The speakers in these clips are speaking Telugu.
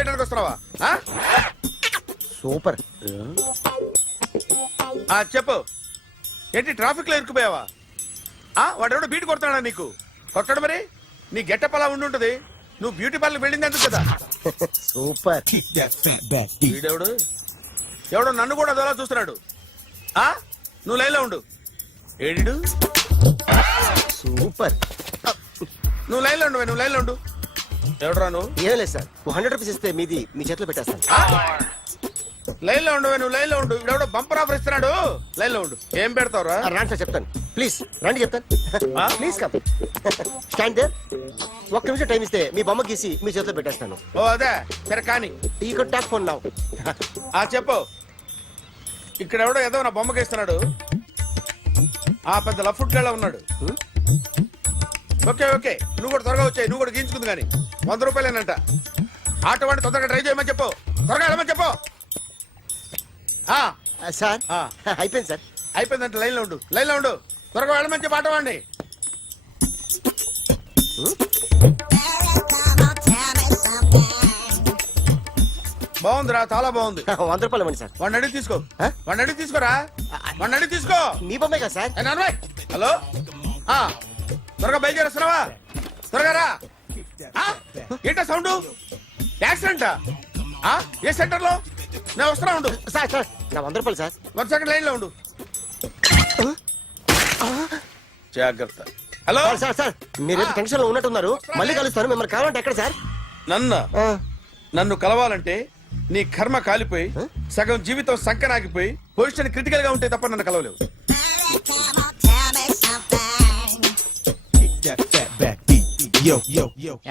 చేయడానికి వస్తున్నావా? సూపర్. చెప్పు, ఏంటి ట్రాఫిక్ లో ఇరుక్కుపోయావా? వాడెవడో బీట్ కొడతాడా నీకు? కొట్టడు మరి. నీ గెట్టప్ అలా ఉండుంటది. నువ్వు బ్యూటీ పార్లర్ వెళ్ళింది ఎందుకు కదా? సూపర్. వీడెవడు? ఎవడో నన్ను కూడా అదోలా చూస్తున్నాడు. నువ్వు లైన్లో ఉండు. ఏడిడు? సూపర్. నువ్వు లైన్లో ఉండు, నువ్వు లైన్లో ఉండు. ఎవడరా నువ్వు? ఏం లేదు సార్, 100 రూపీస్ ఇస్తే మీది మీ చేతిలో పెట్టేస్తాను. లైన్లో ఉండు, నువ్వు లైన్లో ఉండు. ఇవిడెవడో బంపర్ ఆఫర్ ఇస్తున్నాడు. లైన్లో ఉండు. ఏం పెడతావురా? రాండి సార్ చెప్తాను. ప్లీజ్ రండి చెప్తాను. Please come. Stand there. ఒక్క నిమిషం టైం ఇస్తే మీ బొమ్మ గీసి మీ చేతిలో పెట్టేస్తాను. ఓ అదే సరే కానీ. ఈ కుడ్ టాక్ ఫోన్ నౌ. చెప్పు. ఇక్కడ ఎవడో ఏదో నా బొమ్మకి ఇస్తున్నాడు. పెద్ద లఫుట్ గళ్ళ ఉన్నాడు. ఓకే ఓకే, నువ్వు కూడా త్వరగా వచ్చాయి. నువ్వు కూడా గీంచుకుంది కానీ 100 రూపాయలేనంట. ఆటో వాడిని తొందరగా ట్రై చేయమని చెప్పు. త్వరగా వెళ్ళమని చెప్పు. సార్ అయిపోయింది సార్. అయిపోయిందంటే లైన్లో ఉండు, లైన్లో ఉండు. త్వరగా వెళ్ళమని చెప్పు ఆటో వాడిని. బాగుందిరా, చాలా బాగుంది. 100 రూపాయలు ఇవ్వండి సార్. వాడిని అడిగి తీసుకో. వాడిని అడిగి తీసుకోరా. వాడిని అడిగి తీసుకో. మీ బొమ్మే కదా సార్. హలో, త్వరగా బయలుదేరేస్తున్నావా? త్వరగా రా. ఏంటా సౌండ్? యాక్సిడెంటా? ఏ సెంటర్ లో? నేను వస్తున్నా ఉండు. సార్ సార్ నా 100 రూపాయలు సార్. 1 సెకండ్ లైన్ లో ఉండు. జాగ్రత్త. హలో సార్ సార్ మీరు టెన్షన్ లో ఉన్నట్టున్నారు. మళ్ళీ కలుస్తాను. మిమ్మల్ని కావాలంటే ఎక్కడ సార్? నన్ను కలవాలంటే నీ కర్మ కాలిపోయి సగం జీవితం సంకనాగిపోయి పొజిషన్ క్రిటికల్ గా ఉంటే తప్ప నన్ను కలవలేవు.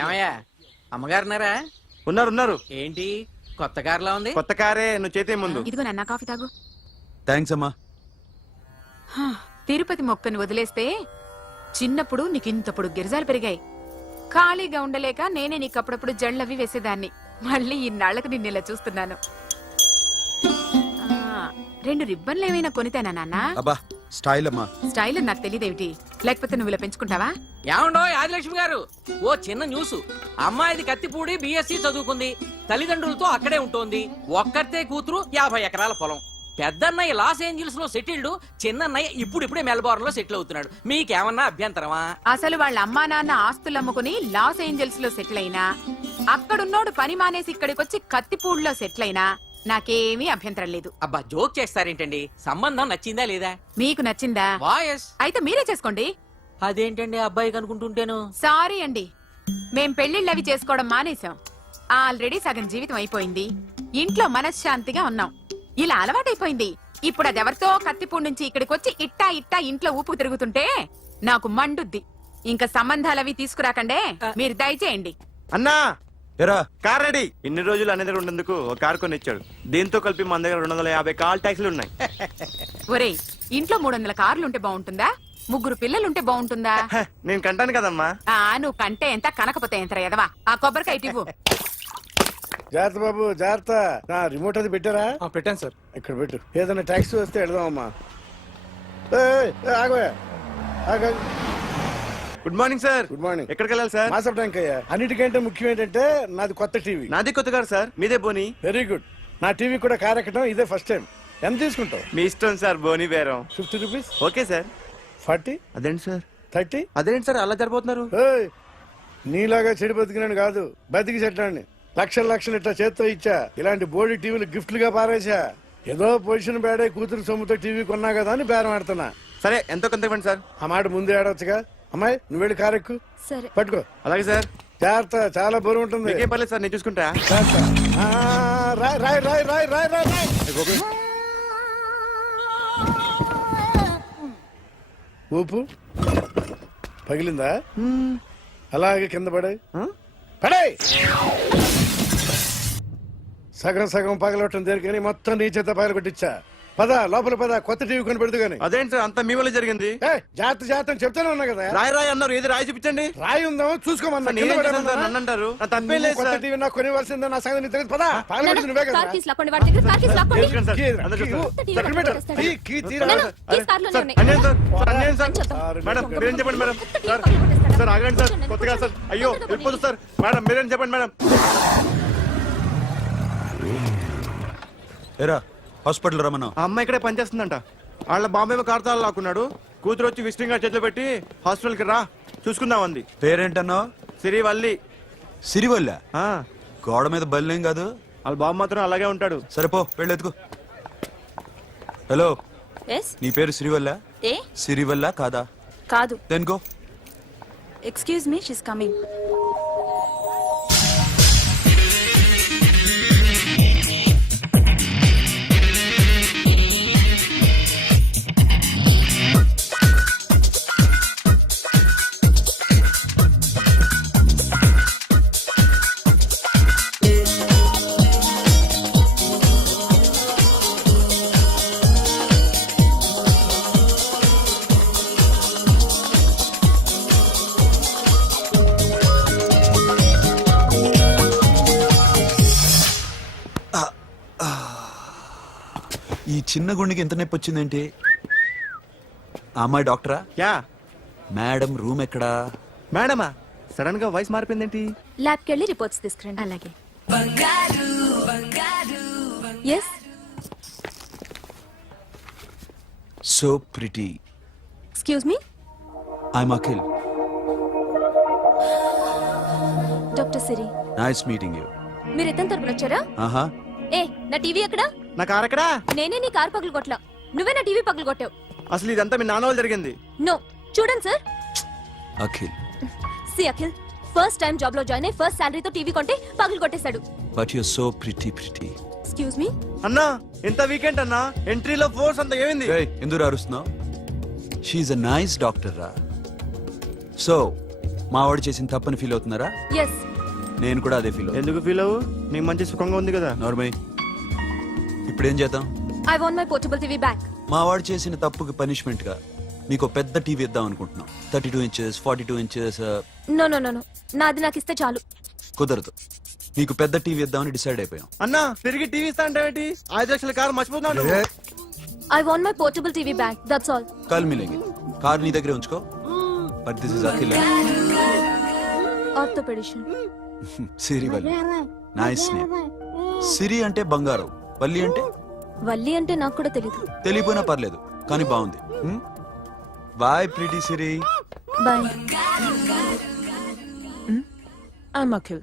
ఏమయ్యా, అమ్మగారున్నారా? ఉన్నారు. ఏంటి కొత్త కారులా ఉంది? కొత్త కారే, నువ్వు చేతే ముందు. ఇదిగో నాన్న కాఫీ తాగు. థ్యాంక్స్ అమ్మా. తిరుపతి మొక్కను వదిలేస్తే చిన్నప్పుడు నీకింతప్పుడు గిరిజాలు పెరిగాయి. ఖాళీగా ఉండలేక నేనే నీకు అప్పుడప్పుడు జళ్ళవి వేసేదాన్ని. మళ్ళీ ఇన్నాళ్లకు నిన్ను ఇలా చూస్తున్నాను. 2 రిబ్బన్లు ఏమైనా కొనితేనా నాన్న? అబ్బా స్టైల్ అమ్మా. స్టైల్ నాకు తెలియదేమిటి? లేకపోతే నువ్వు ఇలా పెంచుకుంటావా? ఏమండో ఆదిలక్ష్మి గారు, ఓ చిన్న న్యూస్. అమ్మాయిది కత్తిపూడి BSc చదువుకుంది. తల్లిదండ్రులతో అక్కడే ఉంటోంది. ఒక్కతే కూతురు, 50 ఎకరాల పొలం. పెద్దన్నయ్య లాస్ ఏంజల్స్ లో సెటిల్డ్. చిన్నన్నయ్య ఇప్పుడిప్పుడే మెల్బోర్న్ లో సెటిల్ అవుతున్నాడు. మీకేమన్నా అభ్యంతరమా? అసలు వాళ్ళ అమ్మా నాన్న ఆస్తులు అమ్ముకుని లాస్ ఏంజల్స్ లో సెటిల్ అయినా, అక్కడున్నోడు పని మానేసి ఇక్కడికొచ్చి కత్తిపూడిలో సెటిల్ అయినా నాకేమీ అభ్యంతరం లేదు. అబ్బా జోక్ చేస్తారేంటండి? సంబంధం నచ్చిందా లేదా? మీకు నచ్చిందా? వాయస్ అయితే మీరే చేసుకోండి. అదేంటండి అబ్బాయికి అనుకుంటుంటేను? సారీ అండి, మేం పెళ్లిళ్ళవి చేసుకోవడం మానేశాం. ఆల్రెడీ సగం జీవితం అయిపోయింది. ఇంట్లో మనశ్శాంతిగా ఉన్నాం. ఇలా అలవాటైపోయింది. ఇప్పుడు అదెవరితో కత్తిపూడి నుంచి ఇక్కడికి వచ్చి ఇట్టా ఇంట్లో ఊపు తిరుగుతుంటే నాకు మండుద్ది. ఇంకా సంబంధాలవి తీసుకురాకండే. మీరు దయచేయండి. అన్నా ఎరా కార్ రెడీ. ఇన్ని రోజులు అనే దగ్గర ఉండేందుకు ఒక కార్ కొని ఇచ్చాడు. దీంతో కలిపి మన దగ్గర 250 కాల్ ట్యాక్సీలు ఉన్నాయి. ఒరేయ్, ఇంట్లో 300 కార్లుంటే బాగుంటుందా? 3 పిల్లలుంటే బాగుంటుందా? నేను కంటాను కదమ్మా. నువ్వు కంటే ఎంత కనకపోతే ఎంత ఎదవా. ఆ కొబ్బరికాయ ఇవ్వు. జాగ్రత్త బాబు, జాగ్రత్త. నా రిమోట్ అది పెట్టారా? పెట్టాను సార్. ఇక్కడ పెట్టు. ఏదైనా ట్యాక్సీ వస్తే వెళదామమ్మా. Good morning sir. Good morning. ఎక్కడికి వెళ్ళాలి సార్? మాసప్ ట్యాంక్ అయ్యా. అన్నిటికంటే ముఖ్యం ఏంటంటే నాది కొత్త టీవీ. నాది కొత్త కారు సార్. మీదే బోని. Very good. నా టీవీ కూడా కార్ ఎక్కడం ఇదే ఫస్ట్ టైం. ఎంత తీసుకుంటావు? మీ ఇష్టం సార్. బోని బేరం 50 రూపీస్. Okay sir. 40. అదేంటి సార్? 30. అదేంటి సార్ అలా జరిపోతున్నారు? నీలాగా చెడు బతికినాను కాదు, బతికి చెట్లాన్ని లక్షలు ఇట్లా చేత్తో ఇచ్చా. ఇలాంటి బోర్డు టీవీలు గిఫ్ట్లుగా పారేసా. ఏదో పొజిషన్ బేడే కూతురు సొమ్ముతో టీవీ కొన్నా కదా అని బేరం ఆడుతున్నా. సరే ఎంతో కొంత ఇవ్వండి సార్. ఆ మాట ముందే ఆడవచ్చుగా. అమ్మాయి నువ్వు వెళ్ళి కారెక్కు. సరే పట్టుకో. అలాగే సార్. జాగ్రత్త, చాలా బరువు ఉంటుంది. ఏం పర్లేదు సార్, నేను చూసుకుంటా. రాయ్. ఊపు పగిలిందా? అలాగే కింద పడే. సగం పగలవటం దేనికని మొత్తం నీ చేత పగల కొట్టించా. పద లోపల పద, కొత్త టీవీ కొని పెడదు గాని. అదేంటి సార్ అంతా మీ వల్ల జరిగింది? జాగ్రత్త చెప్తానే ఉన్నా కదా. రాయి అన్నారు, ఏది రాయి చూపించండి. రాయి ఉందామో చూసుకోమన్నా. అంటారు కొత్త టీవీ నాకు కొనివ్వాల్సిందే. నా సంగతి తెలియదు. పద పగలబెట్టి నువ్వే కదా. మేడం మీరేం చెప్పండి మేడం. సార్ ఆగండి సార్, కొత్తగా సార్. అయ్యో వెళ్ళిపోతుంది సార్. మేడం మీరేం చెప్పండి మేడం. ఏరా హాస్పిటల్ రమ్మన్నావు. ఆ అమ్మాయి ఇక్కడే పనిచేస్తుందంట. వాళ్ళ బాంబేమో కార్తాలు లాక్కున్నాడు. కూతురు వచ్చి విజిటింగ్ కార్డ్ చేతిలో పెట్టి హాస్పిటల్కి రా చూసుకుందాం అంది. పేరేంటన్నావు? సిరివల్లి. సిరివల్ల? ఆ, గోడ మీద బల్లేం కాదు. వాళ్ళ బాబు మాత్రం అలాగే ఉంటాడు. సరిపో వెళ్ళెత్తుకు. హలో, ఎస్ నీ పేరు సిరివల్ల? ఏ సిరివల్ల కాదా? కాదు. Then go. Excuse me, she's coming. ఈ చిన్న గుండెకి ఎంత నొప్పి వచ్చిందేంటి? ఆ అమ్మాయి డాక్టరా? యా. మేడం రూమ్ ఎక్కడా? మేడమా సడన్ గా వాయిస్ మారిపోయిందేంటి? ల్యాబ్కి వెళ్ళి రిపోర్ట్స్ తీసుకురండి. అలాగే. Yes so pretty. Excuse me, I'm Akhil. Doctor Siri. Nice meeting you. మీరు ఇతని తరపున వచ్చారా? ఆహా. ఏ, నా టీవీ ఎక్కడా? నా కార్ ఎక్కడా? నేనే నీ కార్ పగలు కొట్టలా, నువ్వే నా టీవీ పగలు కొట్టావు. అసలు ఇదంతా మీ నాన్న వాళ్ళు జరిగింది. నో, చూడండి sir. Akhil. See Akhil, first time job లో జాయిన్ అయ్యి ఫస్ట్ శాలరీతో టీవీ కొంటే పగలు కొట్టేశాడు. But you so pretty pretty. Excuse me. అన్నా ఎంత వీకెండ్ అన్నా, ఎంట్రీలో ఫోర్స్ అంత ఏమైంది? ఎందుకు అరుస్తున్నావు? షీఈ్ అ నైస్ డాక్టర్ రా. సో మా వాడు చేసిన తప్పని ఫీల్ అవుతున్నారా? ఎస్. నేను కూడా అదే ఫీల్. ఎందుకు ఫీల్ అవ్వు? నీకు మంచి సుఖంగా ఉంది కదా. నార్మల్. ఇప్పుడు ఏం చేద్దాం? I want my portable TV back. మా వాడు చేసిన తప్పుకి పనిష్మెంట్ గా మీకు ఒక పెద్ద టీవీ ఇద్దాం అనుకుంటున్నాం. 32 inches, 42 inches. No no no no, నాది నాకు ఇస్తే చాలు. కుదరదు. మీకు పెద్ద టీవీ ఇద్దామని డిసైడ్ అయిపోయాం. అన్నా తిరిగి టీవీ ఇస్తా అంటే 5 లక్షల కారు మర్చిపోతున్నాడు. I want my portable TV back, that's all. Call మిలేంగి. కార్ నీ దగ్గరే ఉంచుకో. But this is Akhil. Orthopedician. Siri Valli. Nice name. Siri అంటే బంగారం, వల్లి అంటే? వల్లి అంటే నాకు కూడా తెలీదు. తెలియపోయినా పర్లేదు, కానీ బాగుంది. Bye pretty Siri. Bye. I'm Akhil.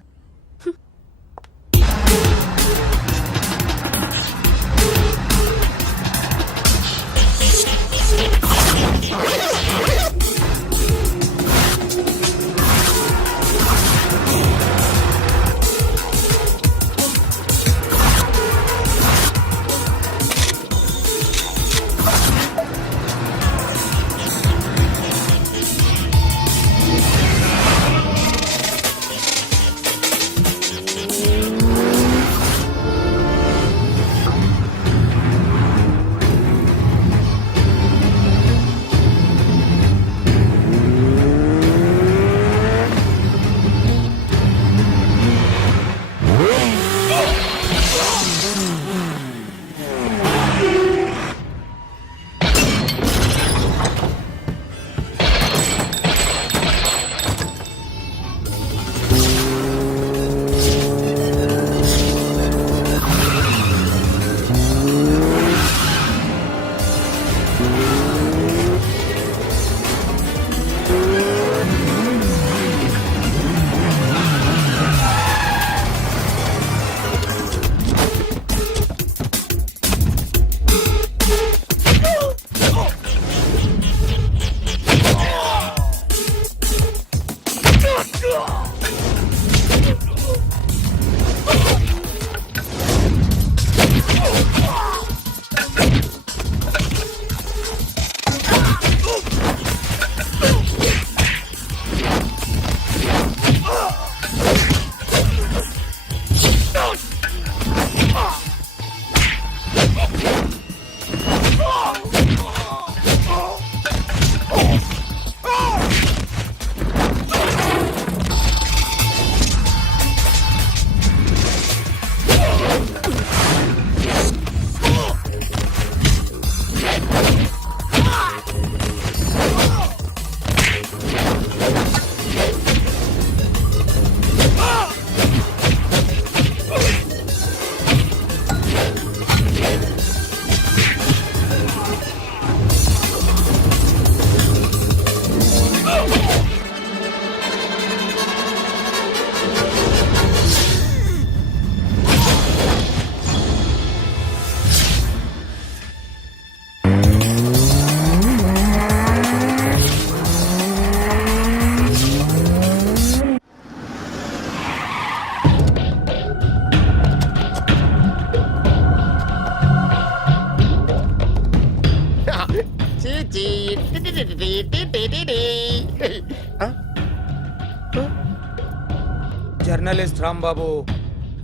Journalist Rambabu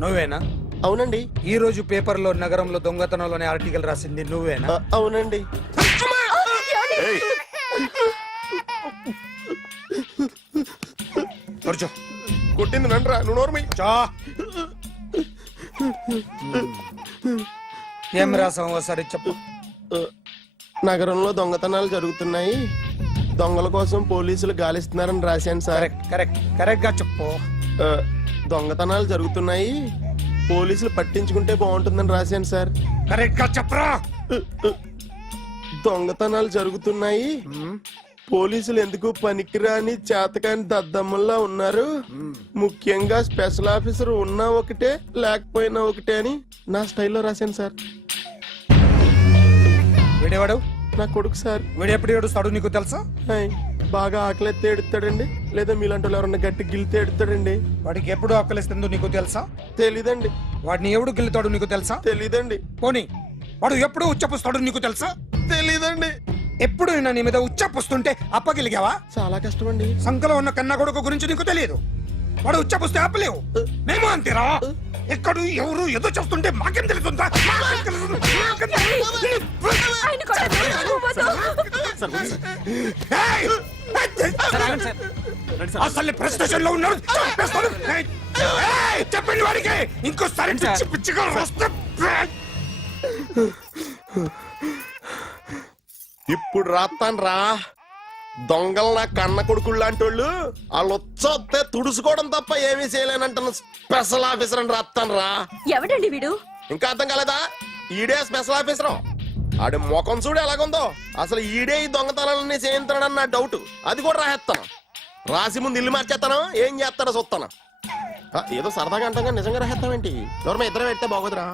నువ్వేనా? అవునండి. ఈ రోజు పేపర్లో నగరంలో దొంగతనంలోనే ఆర్టికల్ రాసింది నువ్వేనా? అవునండి. కూర్చో. కొట్టింది నండ్రా, నువ్వు నోర్మి. చా. ఏం రాసావు ఒకసారి చెప్పు. నగరంలో దొంగతనాలు జరుగుతున్నాయి, దొంగల కోసం పోలీసులు గాలిస్తున్నారని రాశాను సార్. కరెక్ట్ గా చెప్పు. దొంగతనాలు జరుగుతున్నాయి, పోలీసులు పట్టించుకుంటే బాగుంటుందని రాశాను సార్. కరెక్ట్ గా చెప్పరా. దొంగతనాలు జరుగుతున్నాయి, పోలీసులు ఎందుకు పనికిరాని చేతకాని దద్దమ్మల్లా ఉన్నారు, ముఖ్యంగా స్పెషల్ ఆఫీసర్ ఉన్నా ఒకటే లేకపోయినా ఒకటే అని నా స్టైల్లో రాశాను సార్. వీడేవాడు? నా కొడుకు సార్. వీడు ఎప్పుడు ఏడుస్తాడు నీకు తెలుసా? హాయ్, బాగా ఆకలిస్తే ఎడుతాడండి, లేదా మీలాంటి వాళ్ళు ఎవరన్నా గట్టి గిల్లితే ఎడుతాడండి. వాడికి ఎప్పుడు ఆకలిస్తుందో నీకు తెలుసా? తెలీదండి. వాడిని ఎవడు గిల్లుతాడు నీకు తెలుసా? తెలీదండి. పోనీ వాడు ఎప్పుడు ఉచ్చపుస్తాడు నీకు తెలుసా? తెలీదండి. ఎప్పుడు నీ మీద ఉచ్చపుస్తుంటే అప్పగిలిగావా? చాలా కష్టం అండి. సంకలో ఉన్న కన్నా కొడుకు గురించి నీకు తెలియదు. వాడు ఉచ్చపుస్తే ఆపలేవు. మేము అంతేరా. ఎక్కడు ఎవరు ఏదో చేస్తుంటే మాకేం తెలుస్తుందా? అసలు ప్రెస్టేషన్ లో ఉన్నాడు. చెప్పండి వాడికి ఇంకోసారి పిచ్చి పిచ్చిగా వస్తే. ఇప్పుడు రాత్తాను రా. దొంగలు నా కన్న కొడుకులు లాంటి వాళ్ళు వాళ్ళు వచ్చొస్తే తుడుచుకోవడం తప్ప ఏమీ చేయలేనంటున్న స్పెషల్ ఆఫీసర్ అని రాత్తాను రా. ఎవడండి వీడు? ఇంకా అర్థం కాలేదా? ఈడే స్పెషల్ ఆఫీసర్. ఆడి ముఖం చూడు ఎలాగుందో. అసలు ఈడే ఈ దొంగతనాలన్నీ చేయించాడని నా డౌట్. అది కూడా రాసేస్తాను. రాసి ముందు ఇల్లు మార్చేస్తాను, ఏం చేస్తాడో చూస్తాను. ఏదో సరదాగా అంటాం, నిజంగా రాసేస్తామేంటి? ఎవరు ఇద్దరం పెడితే బాగోదురా.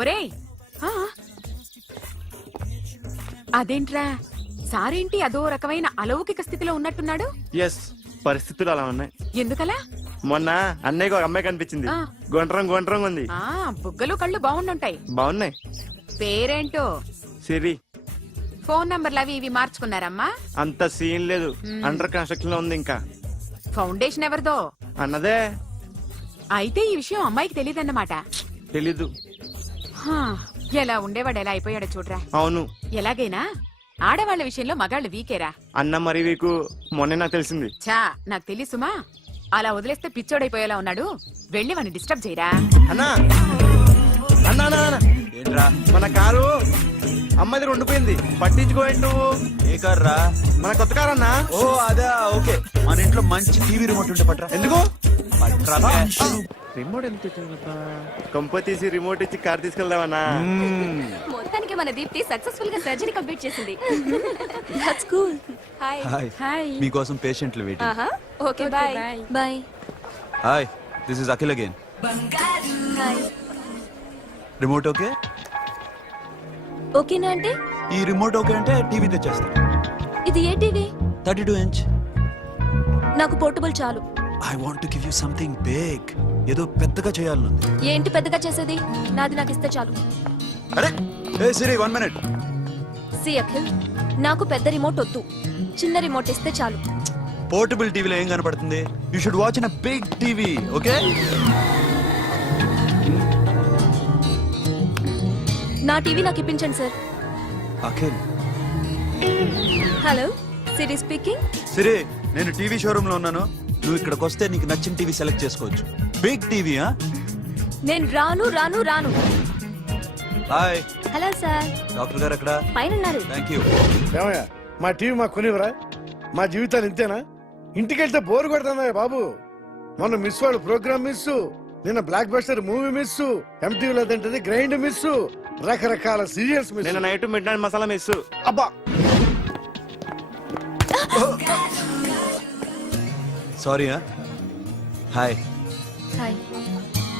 ఒరేయ్, ఆ? అదేంట్రా సారేంటి అదో రకమైన అలౌకిక స్థితిలో ఉన్నట్టున్నాడు? ఎస్, పరిస్థితులు అలా ఉన్నాయి. ఎందుకలా? మొన్న అన్నయ్యకు ఒక అమ్మాయి కనిపించింది. ఆ. గుండ్రం ఉంది. ఆ బుగ్గలు కళ్ళు బాగుండుంటాయి. బాగున్నాయి. పేరేంటో? సిరి. ఫోన్ నంబర్లు అవి ఇవి మార్చుకున్నారమ్మా? అంత సీన్ లేదు, అండర్ కన్స్ట్రక్షన్ లో ఉంది. ఇంకా ఫౌండేషన్ ఎవరిదో? అన్నదే. అయితే ఈ విషయం అమ్మాయికి తెలియదన్నమాట. తెలీదు. ఎలా ఉండేవాడు ఎలా అయిపోయాడో చూడరా. అవును. ఎలాగైనా ఆడవాళ్ల విషయంలో మగాళ్ళు వీకేరా. అన్న మరి వీకు మొన్నే నాకు తెలిసింది. చా, నాకు తెలుసుమా. అలా వదిలేస్తే పిచ్చోడైపోయేలా ఉన్నాడు. వెళ్ళి వాడిని డిస్టర్బ్ చేయరా. అన్నా అన్నా అన్నా, ఏంట్రా? మన కారు అమ్మాయి దగ్గర ఉండిపోయింది, పట్టించుకోండి నువ్వు. ఏ కార్ రా? మన కొత్త కారు అన్నా. ఓ అదా, ఓకే. మన ఇంట్లో మంచి టీవీ రిమోట్ ఉంటే పట్రా. ఎందుకు? పట్రా. రిమోట్ ఎంత తెచ్చావు? కంప తీసి రిమోట్ ఇచ్చి కార్ తీసుకెళ్దామన్నా. మొత్తానికి మన దీప్తి సక్సెస్ఫుల్ గా సర్జరీ కంప్లీట్ చేసింది. That's cool. Hi. Hi. Hi. మీకోసం పేషెంట్లు వెయిటింగ్. ఆహా. Okay bye. Bye. Hi, this is Akhil again. Hi. Remote okay? ఓకేనా అంటే? ఈ రిమోట్ ఓకే అంటే టీవీ తెచ్చేస్తాను. ఇది ఏ టీవీ? 32 inch. నాకు పోర్టబుల్ చాలు. I want to give you something big. ఏదో పెద్దగా చేయాలనుంది. ఏంటి పెద్దగా చేసేది? నాది నాకు ఇస్తే చాలు. అరే ఏ సిరి, 1 minute. సి అఖిల్, నాకు పెద్ద రిమోట్ వద్దు, చిన్న రిమోట్ ఇస్తే చాలు. పోర్టబుల్ టీవీలో ఏం కనపడుతుంది? You should watch in a big TV, okay? నా టీవీ నాకు ఇప్పించండి sir. Akhil. Hello, Siri speaking. Siri, నేను టీవీ షోరూమ్ లో ఉన్నాను. నువ్వు ఇక్కడికి వస్తే నీకు నచ్చిన టీవీ సెలెక్ట్ చేసుకోవచ్చు. Big TV. నేను రాను రాను రాను. హాయ్. Hello sir. డాక్టర్ గారు ఎక్కడ? పైన ఉన్నారు. Thank you. ఏమయ్యా, మా టీవీ మాకు కొనివరా? మా జీవితాలు ఇంతేనా? ఇంటికెళ్తే బోర్ కొడుతుందా బాబు? మొన్న మిస్ వాళ్ళు ప్రోగ్రామ్ మిస్, నిన్న బ్లాక్ బస్టర్ మూవీ మిస్, ఎంటీవీలో తింటది గ్రైండ్ మిస్, రకరకాల సీరియల్స్ మిస్. నేను night midnight masala miss. అబ్బా, sorry. Hi. Hi.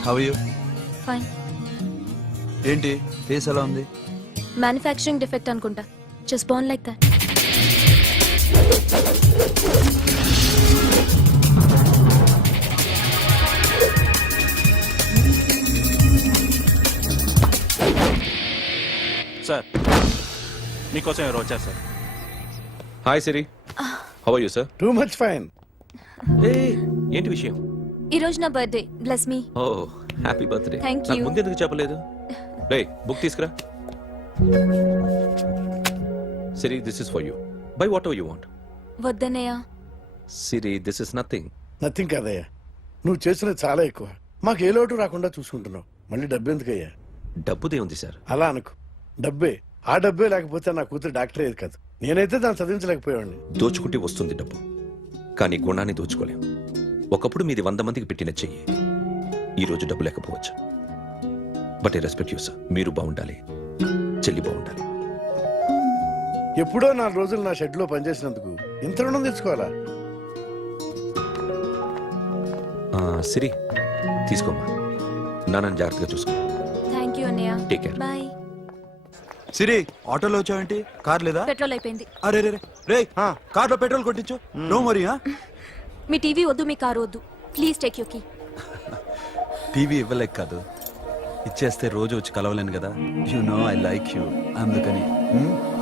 How are you? Fine. ఏంటి ఫేస్ ఎలా ఉంది? మ్యానుఫ్యాక్చరింగ్ డిఫెక్ట్ అనుకుంటా. Just born like that. Sir మీకోసం ఎవరు వచ్చారు sir? Hi Siri, how are you sir? Too much fine. ఏంటి విషయం? ఈ రోజు నా birthday. Bless me. Oh happy birthday. Thank నాకు you. ముందు ఎందుకు చెప్పలేదు? రే బుక్ తీసుకురా. Siri, this is for you. Buy whatever you want. వద్దన్నయ్య. Siri, this is nothing. Nothing కాదయ్యా, నువ్వు చేసినది చాలా ఎక్కువ. మాకు ఏ లోటు రాకుండా చూసుకుంటున్నావు. మళ్ళీ డబ్బు ఎందుకయ్యా? డబ్బుదే ఉంది సార్. అలా అనుకో, డబ్బే. ఆ డబ్బే లేకపోతే నా కూతురు డాక్టర్ అయ్యేది కాదు. నేనైతే దాన్ని చదివించలేకపోయాడిని. దోచుకుంటే వస్తుంది డబ్బు, కానీ గుణాన్ని దోచుకోలేం. ఒకప్పుడు మీది 100 మందికి పెట్టిన చెయ్యి, ఈ రోజు డబ్బు లేకపోవచ్చు. But I respect you sir. మీరు బాగుండాలి, చెల్లి బాగుండాలి. ఎప్పుడో 4 రోజులు నా షెడ్ లో పనిచేసినందుకు ఇంత రుణం తెచ్చుకోవాలా? సిరి, తీసుకోమ్మా. నాన్నని జాగ్రత్తగా చూసుకో. థ్యాంక్ యూ అన్నయ్య. Take care. బాయ్. సిరి, ఆటోలో వచ్చావేంటి? కార్ లేదా? పెట్రోల్ అయిపోయింది. అరే రే రే, కార్లో పెట్రోల్ కొట్టించు. నో మరి. మీ టీవీ వద్దు, మీ కారు వద్దు. Please take you key. TV ఇవ్వలేక కాదు, ఇచ్చేస్తే రోజు వచ్చి కలవలేను కదా. You know I like you. అందుకని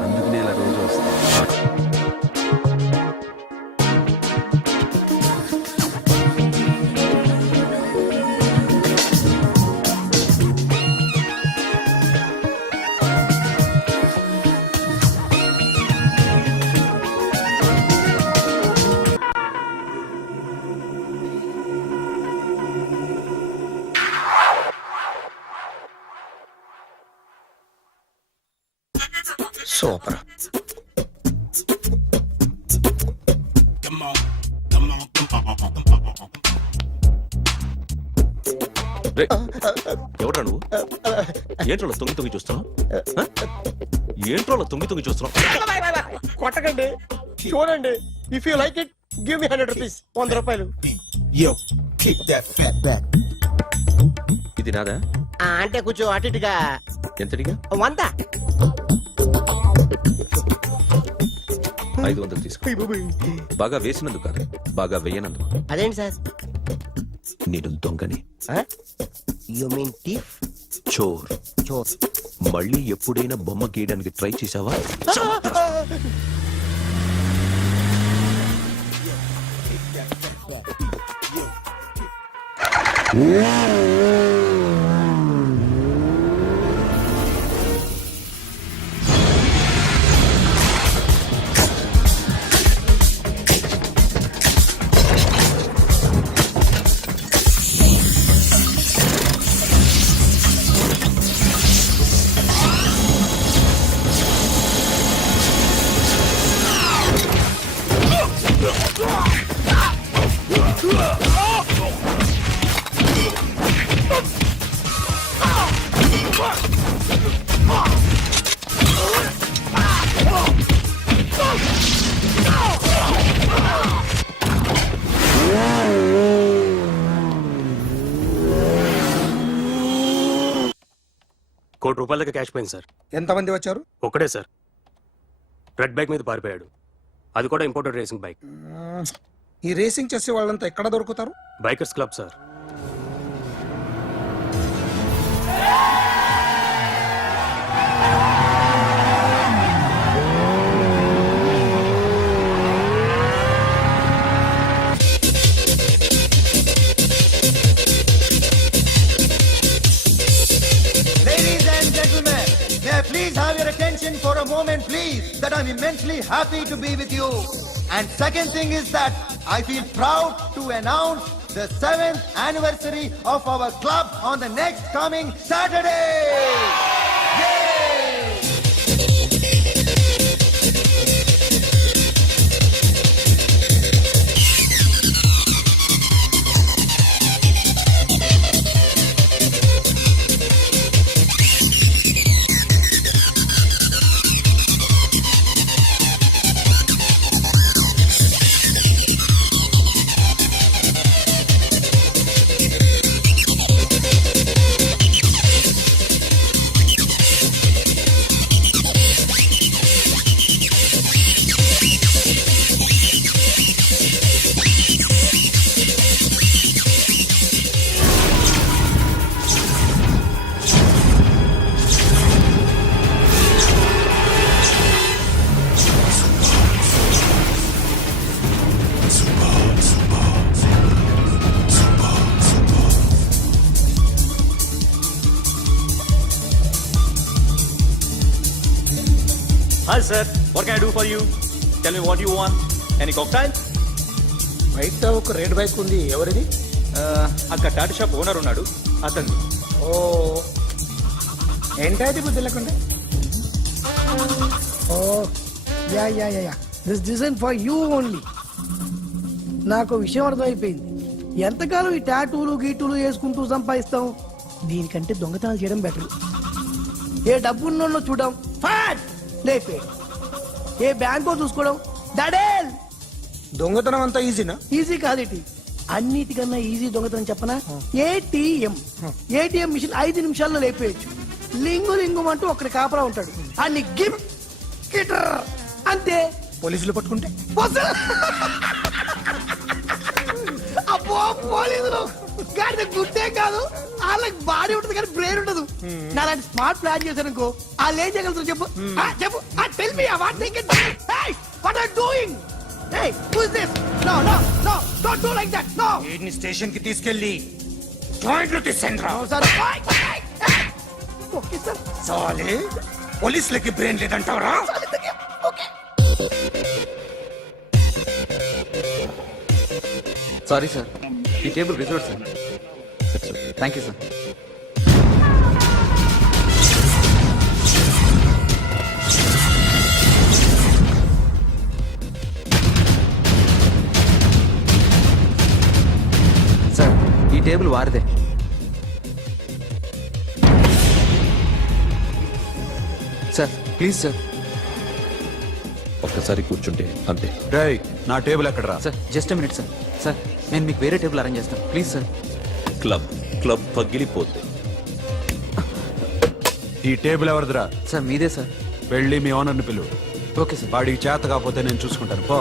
అందుకనే ఇలా రోజు వస్తాను. సూపర్. ఎవడ్రా నువ్వు? ఏంట్రోలో తొంగి చూస్తున్నావు? ఏంట్రోలో తొంగి చూస్తున్నావు? కొట్టకండి, చూడండి. If you like it give me 100 rupees. 100 రూపాయలు. ఇది నాదా? అంటే కొంచెం అటు ఇటుగా. ఎంతడిగా? 100. 500 తీసుకో. బాగా వేసినందుకు కాదు, బాగా వేయనందుకు. అదేంటి సార్? నేను దొంగని. You mean thief? చోర్. చోర్. మళ్ళీ ఎప్పుడైనా బొమ్మ గీయడానికి ట్రై చేసావా? ₹1 కోటి క్యాష్ పోయింది సార్. ఎంతమంది వచ్చారు? ఒక్కడే సార్. రెడ్ బైక్ మీద పారిపోయాడు. అది కూడా ఇంపోర్టెడ్ రేసింగ్ బైక్. ఈ రేసింగ్ చేసే వాళ్ళంతా ఎక్కడ దొరుకుతారు? Bikers club sir. Please have your attention for a moment, please, that I'm immensely happy to be with you. And second thing is that I feel proud to announce the 7th anniversary of our club on the next coming Saturday. Yay! Hi sir what can I do for you tell me what you want any cocktail బయట ఒక రెడ్ బైక్ ఉంది, ఎవరిది? అక్కడ టాటా షాప్ ఓనర్ ఉన్నాడు అతను. ఓ ఏంటది బుద్ధి లేకుండా? Oh yeah yeah yeah this design for you only. నాకు విషయం అర్థమైపోయింది. ఎంతకాలం ఈ టాటూలు గీటూలు వేసుకుంటూ సంపాదిస్తాం? దీనికంటే దొంగతనాలు చేయడం బెటర్. ఏ డబ్బున్నోళ్ళు చూడడం ఫాట్ లేపే, ఏ బ్యాంకో చూసుకోవడం దడేల్. దొంగతనం అంతా ఈజీనా? ఈజీ కాదేటి, అన్నిటికన్నా ఈజీ దొంగతనం చెప్పనా? ఏటీఎం మిషన్ 5 నిమిషాల్లో లేపేయచ్చు. లింగు అంటూ ఒకటి కాపలా ఉంటాడు, అన్ని గిమ్ గిటర్ అంతే. పోలీసులు పట్టుకుంటే అబ్బో పోలీసులు గాడి గుట్టే కాదు, వాళ్ళకి బాడీ ఉంటుంది కానీ బ్రెయిన్ ఉండదు. నాలాంటి స్మార్ట్ ప్లాన్ చేశాను అనుకో, వాళ్ళు ఏం చేయగలుగుతారు చెప్పు? చెప్పు, tell me what they can. Hey what are doing? Hey who is this? No no no don't do like that. No, వీడిని స్టేషన్ కి తీసుకెళ్ళి జాయింట్లు తీసేంద్రా. Sir okay sir. సాలే పోలీసులకి బ్రెయిన్ లేదంటావరా? సారీ సార్, ఈ table reserve sir. Thank you sir. Sir ఈ టేబుల్ వారిదే. Sir please sir. ఒక్కసారి కూర్చుంటే అంతే. రేయ్ నా టేబుల్ ఎక్కడరా? Sir just minute sir. Sir నేను మీకు వేరే టేబుల్ అరేంజ్ చేస్తాను ప్లీజ్ సార్. క్లబ్ పగిలిపోద్ది. ఈ టేబుల్ ఎవరిదిరా? సార్ మీదే సార్. వెళ్ళి మీ ఓనర్ని పిలువు. Okay sir. వాడికి చేత కాకపోతే నేను చూసుకుంటాను పో.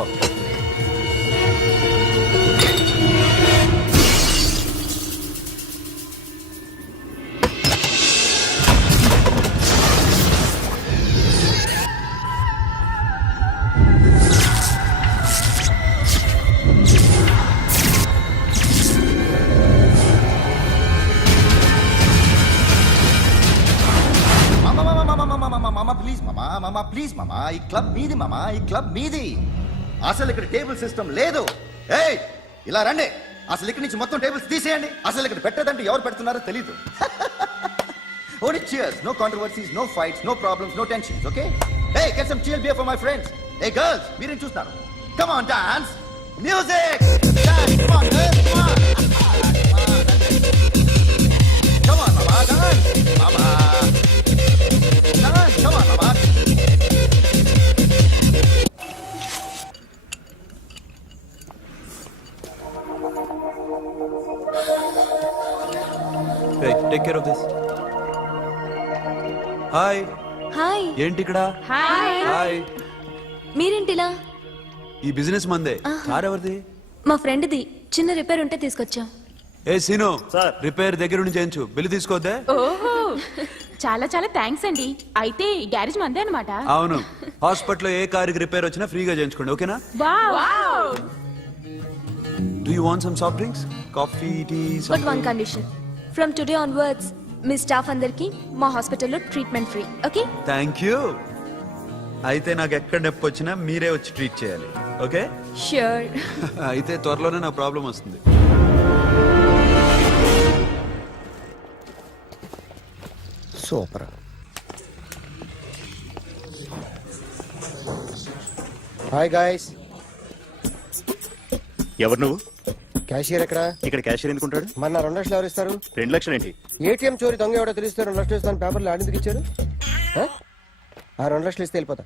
ప్లీజ్ మామా, ఈ క్లబ్ మీది మామా, ఈ క్లబ్ మీది. అసలు ఇక్కడ టేబుల్ సిస్టమ్ లేదు. ఏయ్ ఇలా రండి, అసలు ఇక్కడి నుంచి మొత్తం టేబుల్స్ తీసేయండి. అసలు ఇక్కడ పెట్టదంటే ఎవరు పెడుతున్నారో తెలీదు. Only cheers, no controversies, no fights, no problems, no tensions, okay? Hey, get some chill beer for my friends. Hey girls, మీరేం చూస్తున్నారు? Come on, dance. Music. Dance, come on, girls, come on. Come on, mama, dance. Mama. Dance, come on, mama. Take care of this. Hi. Hi. ఏంటి ఇక్కడ? హాయ్. హాయ్. మీరేంటిలా? ఈ బిజినెస్ మందే. కార్ ఎవరిది? మా ఫ్రెండ్ది. చిన్న రిపేర్ ఉంటే తీసుకొచ్చాం. ఏ సీను సార్, రిపేర్ దగ్గర నుండి చేయించు, బిల్లు తీసుకోవద్దే. ఓహో చాలా చాలా థ్యాంక్స్ అండి. అయితే ఈ గ్యారేజ్ మందే అన్నమాట. అవును, హాస్పిటల్లో ఏ కారుకి రిపేర్ వచ్చినా ఫ్రీగా చేయించుకోండి, ఓకేనా? Wow. Do you want some soft drinks, coffee, tea? But one condition, from today onwards మీ స్టాఫ్ అందరికి మా హాస్పిటల్లో treatment free, okay? Thank you. అయితే నాకు ఎక్కడ నొప్పి వచ్చినా మీరే వచ్చి ట్రీట్ చేయాలి, ఓకే? ష్యూర్. అయితే త్వరలోనే నా ప్రాబ్లం వస్తుంది. సూపర్. Hi guys. ఎవరు నువ్వు? క్యాషియర్ ఎక్కడ? ఇక్కడ క్యాషియర్ ఎందుకుంటాడు? మన 2 లక్షలు ఎవరు ఇస్తారు? 2 లక్షలు ఏంటి? ఏటీఎం చోరీ దొంగ ఎవడో తెలిస్తే 2 లక్షలు ఇస్తాను పేపర్లు ఆడిందుకు ఇచ్చారు. ఆ 2 లక్షలు ఇస్తే వెళ్ళిపోతా.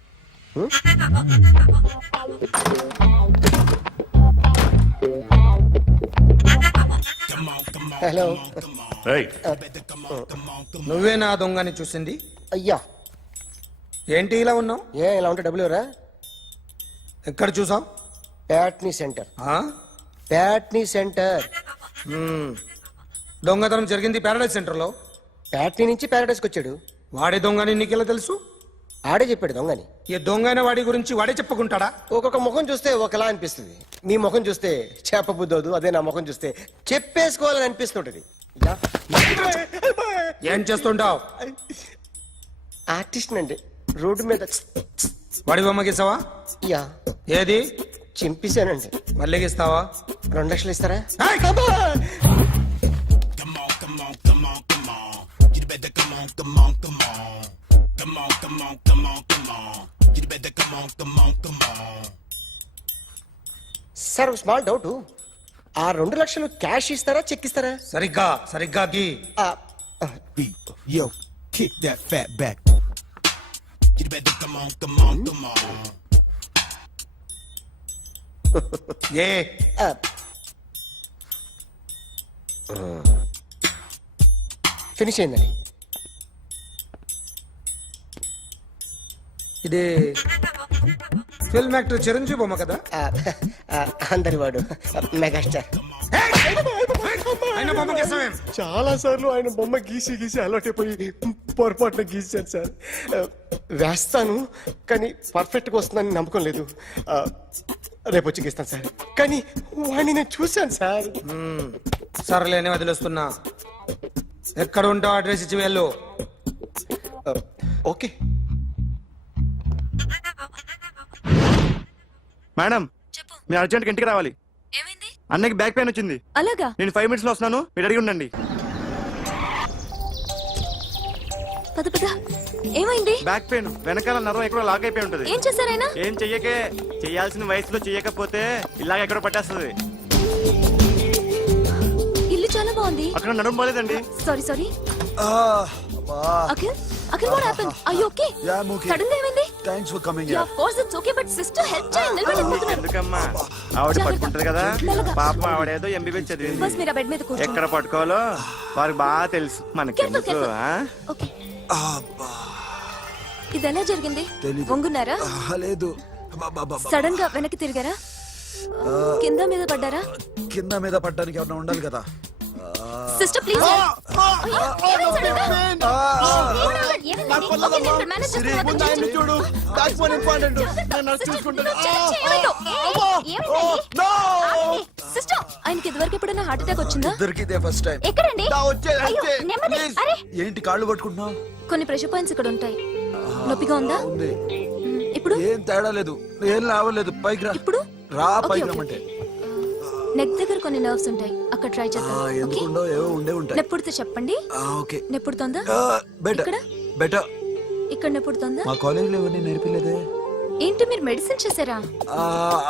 హలో. నువ్వే నా దొంగని చూసింది? అయ్యా ఏంటి ఇలా ఉన్నావు? ఏ ఇలా ఉంటే డబ్బులు ఎవరా? ఎక్కడ చూసావు? ప్యాట్నీ సెంటర్. ప్యాట్నీ సెంటర్. దొంగతనం జరిగింది ప్యారడైజ్ సెంటర్ లో. ప్యాట్నీ నుంచి ప్యారడైస్కి వచ్చాడు. వాడే దొంగని నీకెలా తెలుసు? ఆడే చెప్పాడు దొంగని. ఈ దొంగైన వాడి గురించి వాడే చెప్పుకుంటాడా? ఒక్కొక్క ముఖం చూస్తే ఒకలా అనిపిస్తుంది. మీ ముఖం చూస్తే చెప్పబుద్దోదు, అదే నా ముఖం చూస్తే చెప్పేసుకోవాలని అనిపిస్తుంటది. ఏం చేస్తుంటావు? ఆర్టిస్ట్ అండి, రోడ్డు మీద వాడి బొమ్మ గీసావా? యా ఏది? చింపేశానండి. మళ్ళీ గీస్తావా? 2 లక్షలు ఇస్తారా? సార్ స్మాల్ డౌట్, ఆ 2 లక్షలు క్యాష్ ఇస్తారా చెక్ ఇస్తారా? సరిగ్గా గీ. Yo, kick that fat back. You better come on. A finish అయిందండి. ఇది ఫిల్మ్ యాక్టర్ చిరంజీవి బొమ్మ కదా? అందరి వాడు మెగాస్టార్. ఆయన బొమ్మ గీసావేం? చాలా సార్లు ఆయన బొమ్మ గీసి అలవాటైపోయి పొరపాటున గీసాను సార్. వేస్తాను కానీ పర్ఫెక్ట్గా వస్తుందని నమ్మకం లేదు. రేపు వచ్చి గీస్తాను సార్. కానీ వాడిని నేను చూశాను సార్. సర్లేని వదిలేస్తున్నా. ఎక్కడ ఉంటావు అడ్రస్ ఇచ్చి వెళ్ళు. ఓకే మేడం మీరు అర్జెంట్గా ఇంటికి రావాలి. అన్నకి బ్యాక్ పెయిన్ వచ్చింది. అలాగా? నేను 5 minutes లో వస్తున్నాను, మీరు అడిగి ఉండండి. పద పద. ఏమైంది? బ్యాక్ పెయిన్ వెనకాల నరం ఎక్కడో లాక్ అయిపోయి ఉంటది. ఏం చేశారైనా? ఏం చెయ్యకే, చెయ్యాల్సిన వయసులో చెయ్యకపోతే ఇలాగ ఎక్కడో పట్టేస్తుంది. ఇల్లు చాలా బాగుంది. అక్కడ నడుము పోలేదండి. Sorry. Akhil what happened? Are you okay? Yeah, I'm okay. Sudden గా ఏమైంది? Thanks for coming. Yeah, of course it's okay, but sister help చేయండి. నిలబడిపోతున్నారు. ఎందుకమ్మా ఆవిడ పట్టుకుంటది కదా. పాపం ఆవిడేదో ఎంబీబీ చదివింది. బస్ మీరు ఆ బెడ్ మీద కూర్చోండి. ఎక్కడ పట్టుకోవాలో వారికి బాగా తెలుసు. మనకెందుకు? Careful. ఆ? ఓకే. ఇది ఎలా జరిగింది? వంగున్నారా? లేదు, సడన్ గా వెనక్కి తిరిగారా? కింద మీద పడ్డారా? కింద మీద పడ్డానికి ఎవరైనా ఉండాలి కదా. Sister please. చూడు, బ్యాక్ బోన్ ఇంపార్టెంట్. సిస్టర్ ఆయనకి ఇదివరకు ఎప్పుడైనా హార్ట్ అటాక్ వచ్చిందా? ఇద్దరికి ఇదే ఫస్ట్ టైం. ఎక్కడండి? అయ్యో, నెమ్మది. అరే ఏంటి కాళ్ళు పట్టుకుంటున్నావు? కొన్ని ప్రెషర్ పాయింట్స్ ఇక్కడ ఉంటాయి. నొప్పిగా ఉందా? ఉంది. ఇప్పుడు ఏం తేడా లేదు, ఏం లావలేదు. పైకి రా. ఇప్పుడు రా, ఓకే, పైకి ఓకే. రమ్మంటే. నెక్ దగ్గర కొన్ని నర్వ్స్ ఉంటాయి, అక్కడ ట్రై చేద్దాం. ఓకే? ఎందుకుండో ఏవో ఉండే ఉంటాయి. నెప్పుడుతో చెప్పండి. ఓకే. నెప్పుడుతోందా? బెటర్ ఇక్కడ బెటర్. ఇక్కడ నెప్పుడుతోందా? మా కాలేజీలో ఎవరిని నేర్పిలేదే. ఏంటి మీరు మెడిసిన్ చేశారా?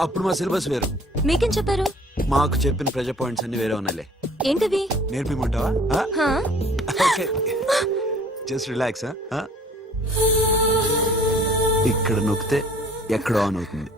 అప్పుడు మా సిలబస్ వేరు. మీకేం చెప్పారు? మాకు చెప్పిన ప్రెజర్ పాయింట్స్ అన్ని వేరే ఉన్నాయిలే. ఏంటివి? నేర్పిమంటావా? హా? Okay, just relax. ఇక్కడ నొక్కితే ఎక్కడో ఆన్ అవుతుంది.